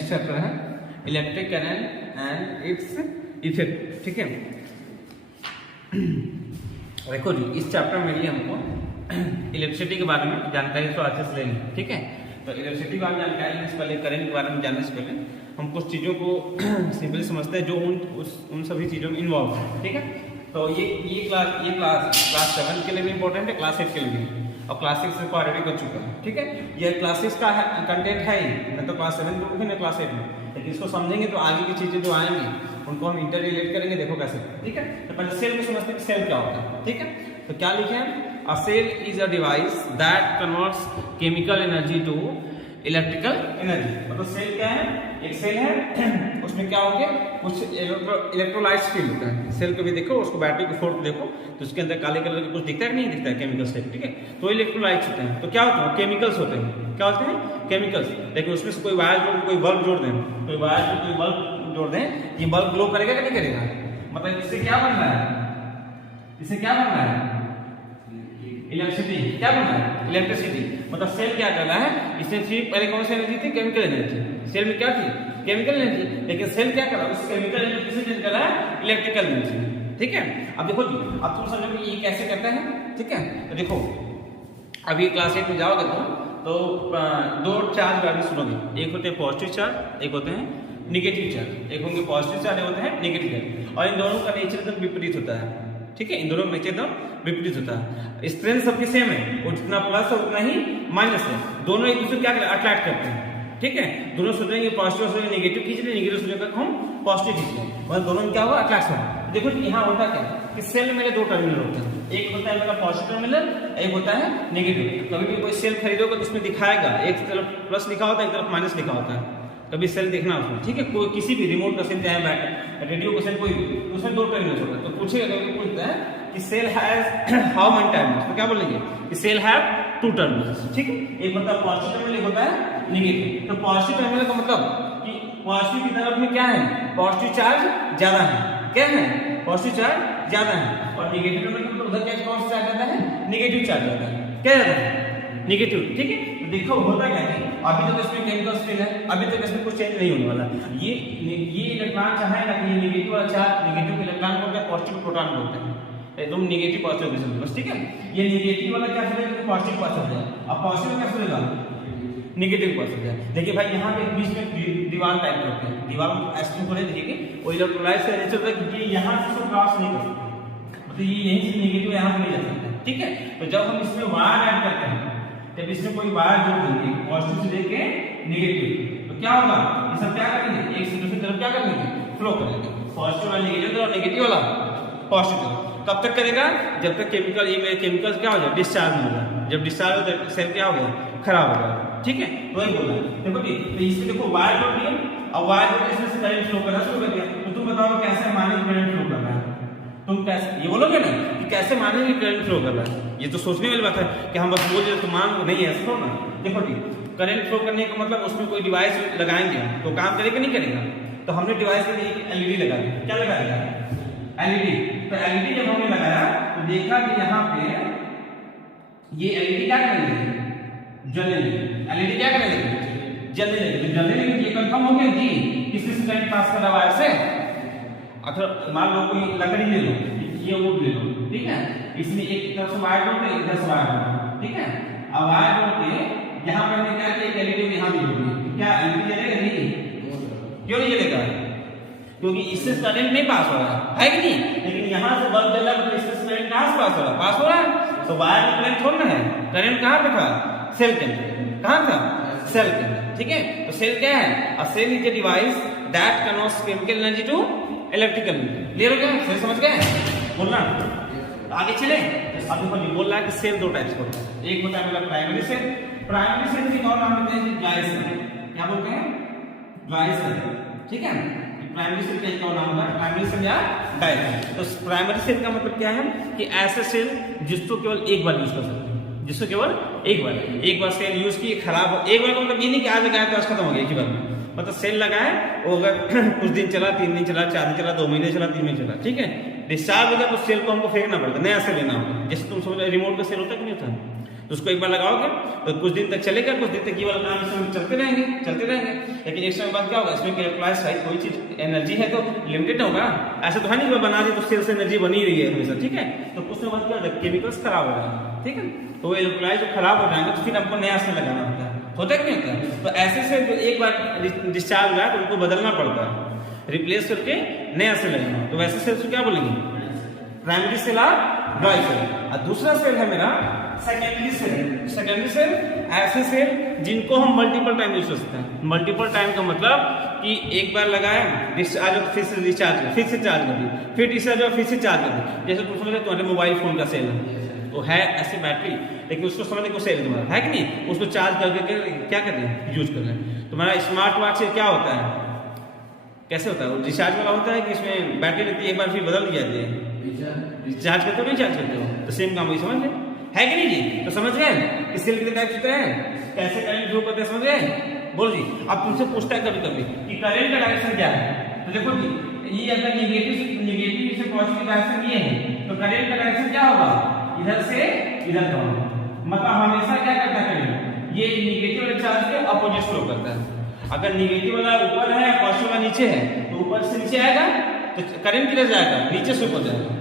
Next chapter है electric current and its effect. ठीक है, देखो जी इस चैप्टर में भी हमको इलेक्ट्रिसिटी के बारे में जानकारी तो अच्छे से लेनी। ठीक है, तो इलेक्ट्रिसिटी के बारे में जानकारी लेने से पहले, करंट के बारे में जानने से पहले हम कुछ चीज़ों को सिंपली समझते हैं जो उन सभी चीज़ों में इन्वॉल्व है। ठीक है, तो ये क्लास 7 के लिए भी इंपॉर्टेंट है, क्लास 8 के लिए भी, और क्लास 6 को ऑलरेडी कर चुका है। ठीक है, ये क्लास 6 का कंटेंट है ही, न तो क्लास 7 में न क्लास 8 में, लेकिन इसको समझेंगे तो आगे की चीज़ें जो आएंगी उनको हम इंटर रिलेट करेंगे। देखो कैसे। ठीक है, तो पहले सेल को समझते हैं कि सेल क्या होता है। ठीक है, तो क्या लिखे हैं, a cell is a device that converts chemical energy to electrical energy. मतलब सेल क्या है, एक सेल है उसमें क्या होंगे कुछ इलेक्ट्रोलाइट्स फील होता है। सेल को भी देखो, उसको बैटरी को फोड़ देखो तो उसके अंदर काले कलर का कुछ दिखता है कि नहीं दिखता है, केमिकल्स टाइप। ठीक है, तो इलेक्ट्रोलाइट्स होते हैं। तो क्या होता है, केमिकल्स होते हैं। क्या होते हैं, केमिकल्स। लेकिन उसमें से कोई वायर जोड़, कोई बल्ब जोड़ दें, कोई वायर जोड़, कोई बल्ब जोड़ दें, ये बल्ब ग्लो करेगा कि नहीं करेगा। मतलब इससे क्या बन रहा है, इससे क्या बन रहा है, इलेक्ट्रिसिटी। क्या बन रहा है, इलेक्ट्रिसिटी। मतलब सेल क्या कर रहा है, इसमें सिर्फ पहले कौन सी एनर्जी थी, केमिकल एनर्जी। सेल में क्या थी, केमिकल एनर्जी, लेकिन सेल क्या कर रहा है, उस केमिकल एनर्जी से चेंज कर रहा है इलेक्ट्रिकल एनर्जी। ठीक है, अब देखो जी, अब तुम समझो कि ये कैसे करता है। ठीक है, तो देखो अभी क्लास 8 में जाओगे तो दो चार्ज वाले सुनोगे, एक होते हैं पॉजिटिव चार्ज, एक होते हैं नेगेटिव चार्ज। एक होंगे पॉजिटिव चार्ज, एक होते हैं नेगेटिव चार्ज, और इन दोनों का नेचर एकदम विपरीत होता है। ठीक है, इन दोनों का नेचर एकदम विपरीत होता है। स्ट्रेंथ सबकी सेम है, वो जितना प्लस है उतना ही माइनस है। दोनों एक दूसरे क्या अट्रैक्ट करते हैं। ठीक है, दोनों सोचेंगे पॉजिटिव सोचेंगे नेगेटिव खींच रहे, नेगेटिव सोचेंगे हम पॉजिटिव खींच रहे, मतलब दोनों में क्या हुआ, अट्रैक्शन। देखो यहाँ होता क्या कि सेल में दो टर्मिनल होते हैं, एक होता है मेरा पॉजिटिव टर्मिनल, एक होता है नेगेटिव। कभी भी कोई सेल खरीदोगे तो उसमें दिखाएगा, एक तरफ प्लस लिखा होता है, एक तरफ माइनस लिखा होता है। कभी सेल देखना उसमें। ठीक है, कोई किसी भी रिमोट का सेल चाहे रेडियो का सेल कोई, उसमें दो टर्मिनल होता है। तो पूछेगा, पूछता है कि cell has how many terminals, तो क्या बोलेंगे कि सेल हैव 2 टर्मिनल्स। ठीक है, एक होता है पॉजिटिव टर्मिनल, एक होता है नेगेटिव। तो पॉजिटिव टर्मिनल का मतलब कि पॉजिटिव की तरफ में क्या है, पॉजिटिव चार्ज ज्यादा है। क्या है, पॉजिटिव चार्ज ज्यादा है, और नेगेटिव टर्मिनल का मतलब उधर क्या कौन सा चार्ज ज्यादा है, नेगेटिव चार्ज ज्यादा है। क्या ज्यादा है, नेगेटिव। ठीक है, तो देखो होता क्या है, अभी तक इसमें केमिकल स्पिन है, अभी तक इसमें कुछ चेंज नहीं होने वाला। ये इलेक्ट्रॉन चाहेगा कि ये नेगेटिव वाला चार्ज, नेगेटिव इलेक्ट्रॉन बोलते हैं, पॉजिटिव प्रोटॉन बोलते हैं, एकदम नेगेटिव पॉजिटिव बस। ठीक है, ये नेगेटिव वाला क्या चलेगा, पॉजिटिव पास हो जाए, अब पॉजिटिव क्या चलेगा, नेगेटिव पास हो जाए। देखिए भाई यहाँ पे बीच में दीवार टाइप होते हैं, दीवार ऐसे होने देखिए वो इलेक्ट्रोलाइट से नेचर होता है कि यहाँ से सब क्रॉस नहीं कर सकते, मतलब ये यहीं से नेगेटिव यहाँ पे नहीं जा सकता। ठीक है, तो जब हम इसमें वायर ऐड करते हैं, जब इसमें कोई वायर जोड़ देंगे पॉजिटिव से लेके नेगेटिव, तो क्या होगा, ये सब क्या करेंगे, एक से दूसरी तरफ क्या करेंगे, फ्लो करेंगे, पॉजिटिव वाला नेगेटिव और नेगेटिव वाला पॉजिटिव। कब तक करेगा, जब तक केमिकल, ये मेरे केमिकल्स क्या हो जाए, डिस्चार्ज हो जाए। जब डिस्चार्ज हो जाए सेल क्या हो गया, खराब हो गया। ठीक है, तो वही बोला। देखो जी, तो इसमें देखो वायर जोड़ दिया, अब वायर जोड़ इसमें से करंट फ्लो करना शुरू कर दिया। तो तुम बताओ कैसे माने करंट फ्लो कर रहा है, तुम कैसे ये बोलोगे ना कि कैसे मानेंगे करंट फ्लो कर रहा है। ये तो सोचने वाली बात है कि हम बस बोल तो मान को नहीं है, ऐसा ना। देखो जी, करंट फ्लो करने का मतलब उसमें कोई डिवाइस लगाएंगे तो काम करेगा नहीं करेगा। तो हमने डिवाइस के लिए एलईडी लगा दिया। क्या लगा दिया, एलईडी। तो एलईडी जब हमने लगाया तो देखा कि यहाँ पे ये एलईडी क्या करेगी, जलने लगी। एलईडी क्या करेगी, जलने लगी। जलने लगी, ये कंफर्म हो गया जी किसी से करंट पास कर रहा है वायर से। अगर मान लो कोई लकड़ी ले लो, ये वुड ले लो, ठीक है, इसमें एक तरफ से वायर जोड़ते हैं, इधर से वायर जोड़ते, ठीक है। अब वायर जोड़ के यहाँ पे हमने क्या किया, एक एलईडी यहाँ भी जोड़ दी। क्या एलईडी जलेगा नहीं, क्यों नहीं जलेगा, क्योंकि इससे करंट नहीं पास हो रहा है कि नहीं। लेकिन यहाँ से बल्ब जल रहा है तो इससे करंट कहाँ से पास हो रहा है, पास हो रहा है। तो वायर में करंट थोड़ा है, करंट कहाँ पे था, सेल के अंदर। कहाँ था, सेल के अंदर। ठीक है, तो सेल क्या है, a cell is a device that converts chemical energy to electrical energy. Clear हो गया, सेल समझ गए, बोलना आगे चले। अब देखो बोल रहा है कि सेल दो टाइप्स का होता है, एक होता है मेरा प्राइमरी सेल। प्राइमरी सेल की और नाम देते हैं ग्लाइसिन। क्या बोलते हैं, ग्लाइसिन। ठीक है, प्राइमरी सेल का एक और नाम होता है प्राइमरी सेल या डायसेल। तो प्राइमरी सेल का मतलब क्या है कि ऐसे सेल जिसको केवल एक बार यूज कर सकते हैं, जिसको केवल एक बार सेल यूज की खराब हो। एक बार का मतलब ये नहीं कि आज लगाया तो आज खत्म हो गया एक ही बार में। मतलब सेल लगाए वो अगर कुछ दिन चला, 3 दिन चला, 4 दिन चला, 2 महीने चला, 3 महीने चला, ठीक है, डिस्चार्ज हो गया तो सेल को हमको फेंकना पड़ता, नया सेल लेना होगा। जैसे तुम समझ रिमोट का सेल होता है कि नहीं होता, तो उसको एक बार लगाओगे तो कुछ दिन तक चलेगा, कुछ दिन तक ये वाला काम इसमें चलते रहेंगे। लेकिन एक समय बाद क्या होगा, इसमें इलेक्ट्रोलाइट साइड कोई चीज एनर्जी है तो लिमिटेड होगा, ऐसा तो है नहीं बना दी तो सेल से एनर्जी बनी रही है हमेशा, ठीक है। तो कुछ समय बाद क्या होता है, केमिकल्स खराब हो जाएंगे, ठीक है। तो वो इलेक्ट्रोलाइट जब खराब हो जाएंगे तो फिर हमको नया सेल लगाना होता है कि नहीं होता है। तो ऐसे से जो एक बार डिस्चार्ज हुआ है तो उनको बदलना पड़ता है, रिप्लेस करके नया सेल लगाना। तो वैसे सेल को क्या बोलेंगे, प्राइमरी सेल और ड्राई सेल। और दूसरा सेल है मेरा सेकेंडरी सेल। सेकेंडरी सेल ऐसे सेल जिनको हम मल्टीपल टाइम यूज कर सकते हैं। मल्टीपल टाइम का मतलब कि एक बार लगाया, डिस्चार्ज हो फिर से डिस्चार्ज कर, फिर से चार्ज कर दी, फिर डिस्चार्ज हो फिर से चार्ज कर दी। जैसे तुम समझ तुम्हारे मोबाइल फोन का सेल है, तो है ऐसे बैटरी, लेकिन उसको समझने को सेल तुम्हारा है कि नहीं, उसको चार्ज करके क्या करते हैं, यूज कर रहे हैं। तुम्हारा स्मार्ट वॉच से क्या होता है, कैसे होता है, वो रिचार्ज वाला होता है कि इसमें बैटरी रहती है, एक बार फिर बदल दी जाती है, रिचार्ज करते हो नहीं चार्ज करते हो, तो सेम काम वही समझ गए है कि नहीं जी। तो समझ गए कि सेल कितने टाइप होते हैं, कैसे करंट फ्लो करते हैं, समझ गए। बोल जी, अब तुमसे पूछता है कभी कभी कि करंट का डायरेक्शन क्या है, तो देखो जी ये अगर नेगेटिव से पॉजिटिव डायरेक्शन ये है तो करंट का डायरेक्शन क्या होगा, इधर से इधर का होगा। मतलब हमेशा क्या करता है करंट, ये नेगेटिव वाले चार्ज के अपोजिट फ्लो करता है। अगर नेगेटिव वाला ऊपर है, पॉजिटिव वाला नीचे है, तो ऊपर से नीचे आएगा तो करंट किधर जाएगा, नीचे से ऊपर जाएगा।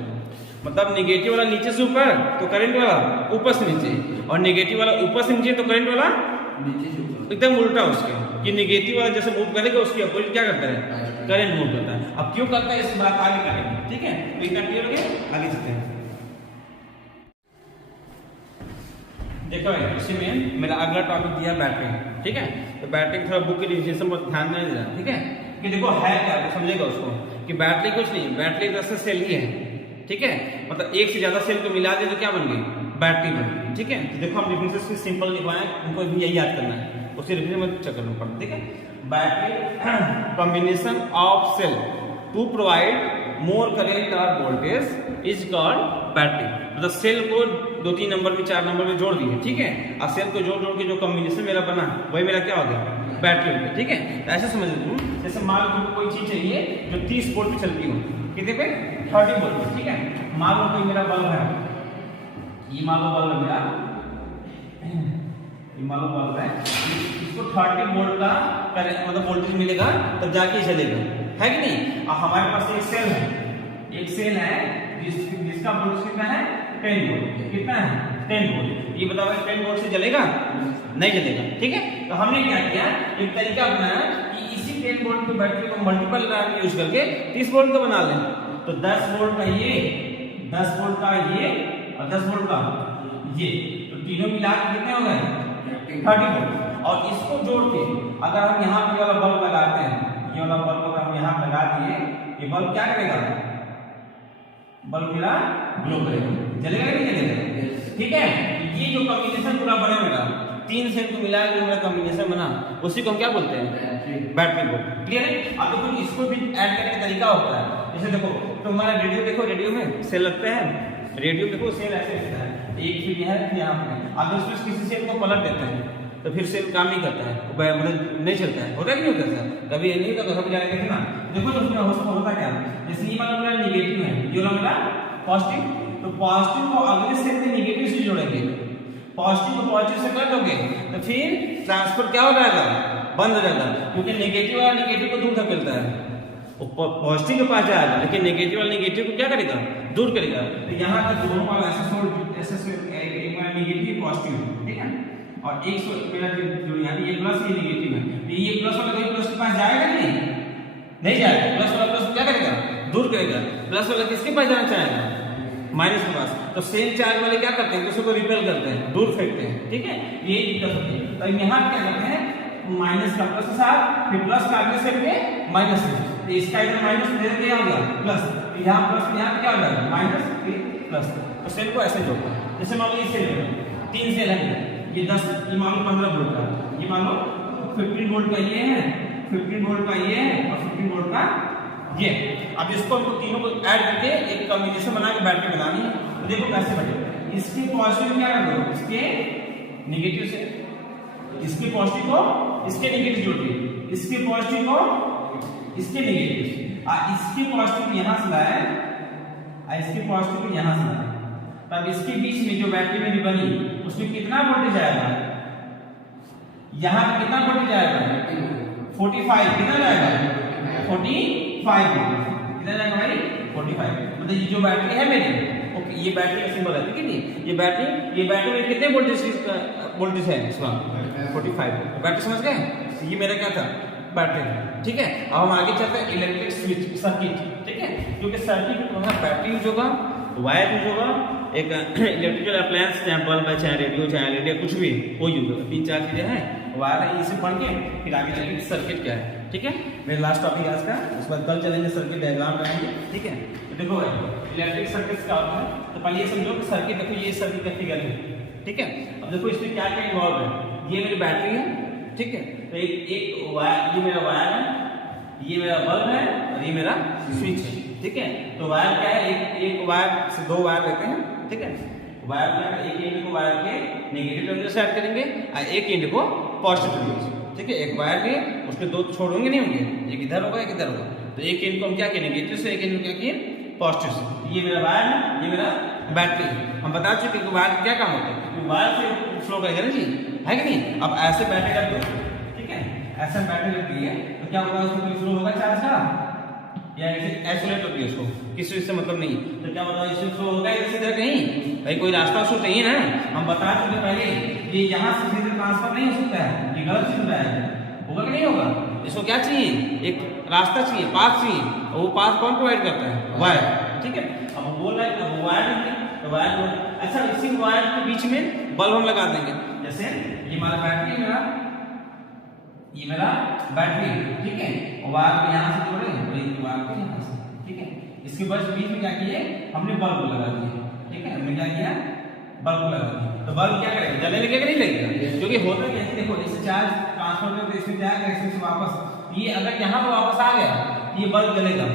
मतलब नेगेटिव वाला नीचे से ऊपर तो करंट वाला ऊपर से नीचे, और नेगेटिव वाला ऊपर से नीचे तो करंट वाला नीचे से ऊपर। एकदम उल्टा उसके, कि नेगेटिव वाला जैसे मूव करेगा उसके अपोजिट क्या करता है, करंट मूव करता है। अब क्यों करता है इस बात आगे करेंगे, ठीक है। तो ये क्लियर हो गया, आगे चलते हैं। देखो इसी में मेरा अगला टॉपिक दिया बैटरी, ठीक है। तो बैटरी थोड़ा बुक के डिफिनेशन पर ध्यान नहीं देना, ठीक है। कि देखो है क्या, तो समझेगा उसको कि बैटरी कुछ नहीं, बैटरी एक तरह से सेल ही है, ठीक है। मतलब एक से ज्यादा सेल को मिला दे तो क्या बन गई, बैटरी बन गई, ठीक है। तो देखो हम डिफरेंसेस सिंपल लिखवाएं, उनको भी यही याद करना है, उसी डिफरेंस में चेक करना पड़ता है, ठीक है। Battery combination of cell to provide more current और वोल्टेज इज कॉल्ड बैटरी। मतलब सेल को 2-3 नंबर में 4 नंबर में जोड़ दिए, ठीक है। और सेल को जोड़ के जो कॉम्बिनेशन मेरा बना वही मेरा क्या हो गया, बैटरी हो गया, ठीक है। तो ऐसे समझ लो, जैसे मान लो कोई चीज चाहिए जो 30 वोल्ट पे चलती हो, कितने पे, 30 वोल्ट पे, ठीक है। मान लो कोई मेरा बल्ब है, ये मान लो बल्ब मेरा, ये मान लो बल्ब है, इसको 30 वोल्ट का मतलब वोल्टेज मिलेगा तब जाके चलेगा, है कि नहीं। और हमारे पास एक सेल है जिसका वोल्टेज कितना है, 10 वोल्ट। कितना है, 10 वोल्ट। ये बताओ 10 वोल्ट से जलेगा, नहीं जलेगा, ठीक है। तो हमने क्या किया, एक तरीका अपनाया कि इसी 10 वोल्ट की बैटरी को मल्टीपल यूज करके 30 वोल्ट का बना लें। तो 10 वोल्ट का ये, 10 वोल्ट का ये और 10 वोल्ट का ये, तो तीनों मिला के कितने हो गए, 30 वोल्ट। और इसको जोड़ के अगर हम यहाँ पे वाला बल्ब लगाते हैं, ये वाला बल्ब अगर हम यहाँ लगा दिए, ये बल्ब क्या करेगा, बल्ब मेरा ग्लो करेगा, जलेगा कि नहीं जलेगा, ठीक है। ये जो कॉम्बिनेशन पूरा बना मेरा 3 सेल को मिला के मेरा कॉम्बिनेशन बना, उसी को हम क्या बोलते हैं, बैटरी बोलते हैं, क्लियर है। अब देखो इसको भी ऐड करने का तरीका होता है। जैसे देखो तो हमारा रेडियो, देखो रेडियो में सेल लगते हैं, रेडियो देखो सेल ऐसे लगता है, एक फिर यहाँ यहाँ पे, अगर उसमें किसी सेल को पलट देते हैं तो फिर सेल काम नहीं करता है, मतलब नहीं चलता है, होता है नहीं होता सर, कभी नहीं होता, सब जाने देखना। देखो तो उसमें होता क्या, जैसे ये वाला मेरा नेगेटिव है, ये वाला मेरा पॉजिटिव, तो पॉजिटिव को अगले सेल में नेगेटिव से जोड़ेंगे, पॉजिटिव को पॉजिटिव से कर दोगे तो फिर ट्रांसफर क्या हो जाएगा, बंद हो जाएगा, क्योंकि नेगेटिव वाला नेगेटिव को दूर धकेलता है, पॉजिटिव के पास जाएगा, लेकिन नेगेटिव वाला नेगेटिव को क्या करेगा, दूर करेगा। तो यहाँ पे दोनों वाला ऐसे एक वाला नेगेटिव पॉजिटिव, ठीक है। और एक मेरा जो यहाँ ये प्लस ये नेगेटिव है, तो ये प्लस वाला कोई प्लस के पास जाएगा नहीं जाएगा, प्लस वाला प्लस क्या करेगा, दूर करेगा। प्लस वाला किसके पास जाना चाहेगा, माइनस के पास। तो सेम चार्ज वाले क्या करते हैं, दूसरे को रिपेल करते हैं, दूर फेंकते हैं, ठीक है। ये दिक्कत होती है। तो यहाँ क्या करते हैं, माइनस का प्लस के साथ, फिर प्लस का अगले सेल में माइनस है, तो इसका इधर माइनस इधर क्या हो गया प्लस, तो यहाँ प्लस यहाँ क्या हो जाएगा माइनस फिर प्लस। तो सेल को ऐसे जोड़ते हैं। जैसे मान लो ये सेल है, 3 सेल है, ये 10, ये मान लो 15 वोल्ट का, ये मान लो 15 वोल्ट का ये है, 15 वोल्ट का ये है और 15 वोल्ट का ये। अब इसको हमको तीनों को ऐड करके एक कॉम्बिनेशन बना के बैटरी बनानी है। तो देखो कैसे बनेगा, इसके पॉजिटिव क्या कर दो, इसके नेगेटिव से, इसके पॉजिटिव को इसके नेगेटिव जोड़ दिए, इसके पॉजिटिव को इसके नेगेटिव, और इसके पॉजिटिव यहां से लाए और इसके पॉजिटिव यहां से लाए, तब इसके बीच में जो बैटरी मेरी बनी उसमें कितना वोल्टेज आएगा, यहाँ पे कितना वोल्टेज आएगा 45, कितना जाएगा 45 वोल्ट, कितना जाएगा भाई 45। मतलब ये जो बैटरी है मेरी, ओके ये बैटरी का सिंबल है, ठीक है जी, ये बैटरी में कितने वोल्टेज है इसका 45। बैटरी समझ गए, ये मेरा क्या था बैटरी, ठीक है। अब हम आगे चलते हैं इलेक्ट्रिक स्विच सर्किट, ठीक है, क्योंकि सर्किट में बैटरी यूज होगा, वायर यूज होगा, एक इलेक्ट्रिकल अप्लायंस चाहे बल्ब है चाहे रेडियो चाहे एलईडी कुछ भी वो यूज होगा, 3-4 चीजें हैं, वायर है, इसे पढ़ के फिर आगे चलेंगे सर्किट क्या है, ठीक है। मेरा लास्ट टॉपिक आज का, उसके बाद कल चलेंगे सर्किट डायग्राम बनाएंगे, ठीक है। तो देखो भाई इलेक्ट्रिक सर्किट क्या होता है, तो पहले ये समझो कि सर्किट, देखो ये सर्किट का फिगर है, ठीक है। अब देखो इसमें क्या क्या इन्वॉल्व है, ये मेरी बैटरी है, ठीक है, तो एक वायर, ये मेरा वायर है, ये मेरा बल्ब है और ये मेरा स्विच है, ठीक है। तो वायर क्या है, एक वायर से 2 वायर लेते हैं, ठीक है। वायर क्या है, एक एंड को वायर के नेगेटिव टर्मिनल से ऐड करेंगे और एक एंड को पॉजिटिव टर्मिनल से, ठीक है। एक वायर के उसके 2 छोड़ होंगे नहीं होंगे, एक इधर होगा एक इधर होगा, तो एक एंड को हम क्या किए नेगेटिव से, एक एंड को क्या किए पॉजिटिव से। ये मेरा वायर है, ये मेरा बैटरी है। हम बता चुके कि वायर क्या काम होता है, वायर से फ्लो करेगा ना जी, है कि नहीं। अब ऐसे बैटरी रख दो, ठीक है, ऐसा बैटरी रख दी है तो क्या होगा, उसको फ्लो होगा चार्ज का या आइसोलेट होगी, उसको किसी से मतलब नहीं, तो क्या बताओ इससे फ्लो होगा इसी तरह कहीं, भाई कोई रास्ता उसको चाहिए ना। हम बता चुके पहले ये यहाँ से सीधे ट्रांसफर नहीं हो सकता है, ये गलत चीज है, होगा कि नहीं होगा, इसको क्या चाहिए एक रास्ता चाहिए, पाथ चाहिए, और वो पाथ कौन प्रोवाइड करता है, वायर, ठीक है। अब वो बोल रहा है अब वायर नहीं, तो वायर, अच्छा इसी वायर के बीच में बल्ब हम लगा देंगे, जैसे ये हमारा बैटरी है, ये मेरा बैटरी, ठीक है, और वायर को यहाँ से जोड़े और एक वायर को यहाँ से, ठीक है। इसके बस बीच में क्या किए हमने बल्ब लगा दिया, ठीक है, हमने क्या किया बल्ब लगा दिया। तो बल्ब क्या करेगा, जलने लगेगा नहीं लगेगा, क्योंकि होता क्या है, देखो इससे चार्ज ट्रांसफर करके इसमें जाएगा, इसमें से वापस, ये अगर यहाँ पे वापस आ गया ये बल्ब जलेगा,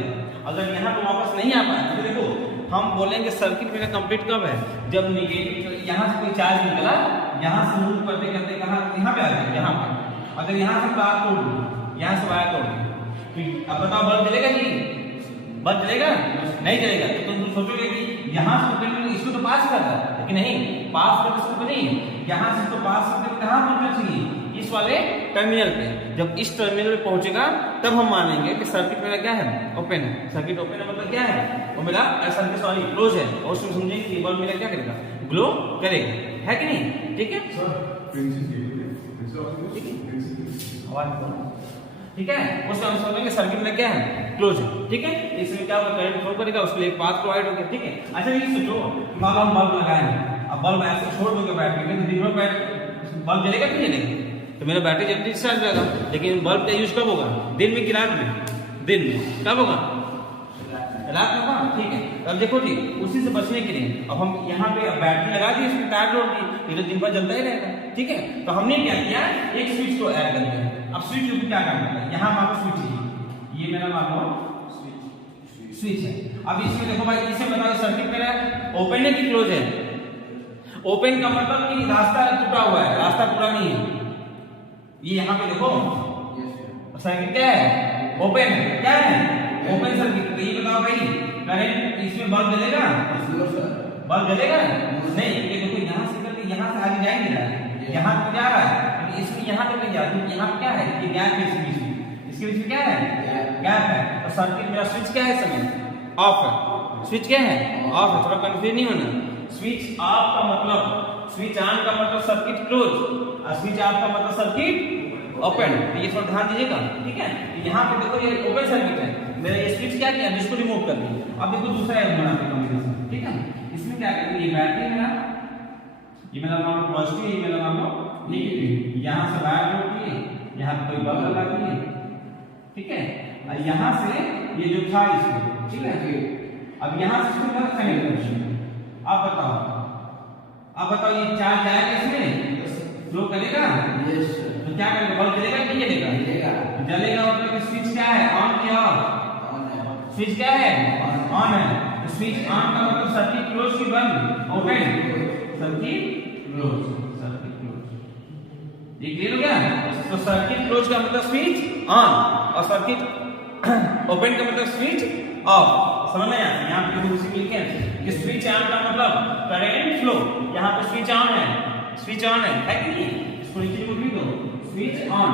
अगर यहाँ पे वापस नहीं आ पाया तो देखो हम बोलेंगे सर्किट मेरा कंप्लीट कब है, जब नेगेटिव यहाँ से कोई चार्ज निकला, यहाँ से मूव करते करते कहाँ यहाँ पे आ गया, यहाँ पर अगर यहाँ से वायर तोड़ दूं, यहाँ से वायर तोड़ दूं, अब बताओ बल्ब जलेगा जी, बल्ब जलेगा नहीं जलेगा, तो तुम सोचोगे कि यहाँ से इसको तो पास कर रहा है, लेकिन नहीं पास कर सकते नहीं, यहाँ से तो पास करते कहाँ पहुंचना चाहिए, इस वाले टर्मिनल पे। जब इस टर्मिनल पे पहुंचेगा तब हम मानेंगे कि सर्किट मेरा क्या है ओपन है। सर्किट ओपन है मतलब क्या है, वो मेरा सर्किट सॉरी क्लोज है, और उसमें समझेंगे कि बल्ब मेरा क्या करेगा ग्लो करेगा, है कि नहीं, ठीक है ठीक है। उसमें हम समझेंगे सर्किट में क्या है क्लोज है, ठीक है। इसमें क्या होगा करंट फ्लो करेगा, उसके लिए एक पाथ प्रोवाइड होगा, ठीक है। अच्छा ये सोचो मान लो हम बल्ब लगाए, अब बल्ब ऐसे छोड़ दोगे बैटरी में तो दिन भर बल्ब जलेगा कि नहीं जलेगा, तो मेरा बैटरी जल्दी डिस्चार्ज हो जाएगा। लेकिन बल्ब का यूज कब होगा, दिन में कि रात में, दिन में कब होगा रात में होगा, ठीक है। अब देखो जी उसी से बचने के लिए अब हम यहाँ पे बैटरी लगा दी, इसमें तार जोड़ दी, ये तो दिन भर जलता ही रहेगा, ठीक है। तो हमने क्या किया एक स्विच को ऐड कर दिया। अब स्विच को क्या काम करता है, यहाँ मान लो स्विच है, ये मेरा मान लो स्विच है। अब इसमें देखो भाई इसे बताओ सर्किट मेरा ओपन है कि क्लोज है, ओपन का मतलब कि रास्ता टूटा हुआ है, रास्ता पूरा नहीं है। ये यहाँ पे देखो सर्किट क्या है ओपन है, क्या है ओपन सर्किट। तो ये बताओ भाई करंट इसमें बल्ब जलेगा, बल्ब जलेगा नहीं, ये देखो यहाँ से करके यहाँ से आगे जाएंगे ना, यहाँ पे जा रहा है इसमें यहाँ तक नहीं जा रहा, यहाँ पे क्या है ये गैप है, इसके बीच में, इसके बीच में क्या है गैप है। और सर्किट मेरा स्विच क्या है इस समय ऑफ है, स्विच क्या है ऑफ है, थोड़ा कंफ्यूज नहीं होना। स्विच ऑफ का मतलब स्विच ऑन का मतलब सर्किट क्लोज, और स्विच ऑफ का मतलब सर्किट ओपन। तो ये थोड़ा ध्यान दीजिएगा, ठीक है। यहाँ पे देखो ये ओपन सर्किट है, मेरा ये स्विच क्या किया जिसको रिमूव कर दिया। अब देखो दूसरा एक बनाते हैं कॉम्बिनेशन, ठीक है। इसमें क्या करेंगे ये बैटरी मेरा, ये मेरा मान लो पॉजिटिव, ये मेरा मान लो नेगेटिव, यहाँ से वायर जोड़ दिए, यहाँ पे कोई बल्ब लगा दिए, ठीक है। और यहाँ से ये जो था इसको, ठीक है। अब यहाँ से इसको कनेक्ट करेंगे। अब बताओ ये चार्ज जाएगा इसमें फ्लो करेगा, तो क्या करेगा बल्ब जलेगा कि नहीं जलेगा, जलेगा मतलब स्विच क्या है ऑन किया, स्विच क्या है ऑन है। स्विच ऑन का मतलब सर्किट क्लोज की बंद, open circuit close, circuit close. ये क्लियर हो गया। तो सर्किट क्लोज का मतलब स्विच ऑन और सर्किट ओपन का मतलब स्विच ऑफ। समझ में आया, यहाँ पे कुछ लिखे हैं कि स्विच ऑन का मतलब करंट फ्लो, यहाँ पे स्विच ऑन है स्विच ऑन है कि नहीं? इसको नीचे को लिख दो, स्विच ऑन,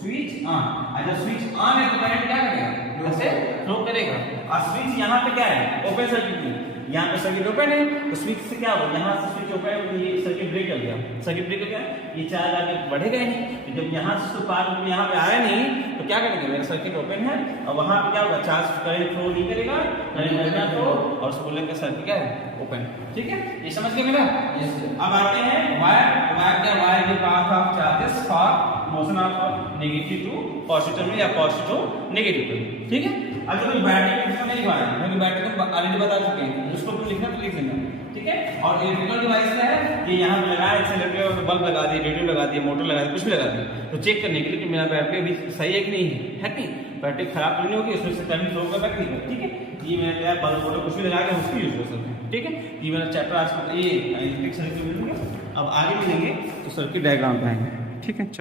स्विच ऑन। अगर स्विच ऑन है तो करंट क्या करेगा? ऐसे फ्लो करेगा। और स्विच यहाँ पे क्या है? ओपन सर्किट में, यहाँ पे सर्किट ओपन है तो स्विच से क्या होगा? यहाँ से स्विच ओपन है तो ये सर्किट ब्रेक कर गया, सर्किट ब्रेक कर गया, ये चार्ज आगे बढ़ेगा ही नहीं। तो जब यहाँ से तो पार यहाँ पे आया नहीं तो क्या करेंगे? मेरा सर्किट ओपन है और वहाँ पे क्या होगा? चार्ज करंट फ्लो नहीं करेगा, करंट बढ़ेगा तो, और उसको बोलेंगे सर्किट क्या है? ओपन। ठीक है, ये समझ गए मेरा? अब आते हैं वायर। वायर क्या? वायर के path of charges for motion of negative to positive में या पॉजिटिव टू नेगेटिव में। ठीक है, अब जो बैटरी का नहीं हुआ है क्योंकि बैटरी तो ऑलरेडी बता चुके हैं, उसको तो लिखना तो लिख लेना। ठीक है, और इलेक्ट्रिकल डिवाइस क्या है? ये यहाँ पे लगा है, एक्सीलरेटर बल्ब लगा दिए, रेडियो लगा दिए, मोटर लगा दिए, कुछ भी लगा दिए, तो चेक करने के लिए कि मेरा बैटरी अभी सही है कि नहीं है कि नहीं, बैटरी खराब तो नहीं होगी, इसमें से करंट फ्लो कर सकती है। ठीक है, ये मैंने क्या बल्ब मोटर कुछ भी लगा के उसको यूज कर सकते हैं। ठीक है, ये मेरा चैप्टर आज ये इलेक्ट्रिक सर्किट। अब आगे मिलेंगे तो सर्किट डायग्राम पे आएंगे। ठीक है, चलो।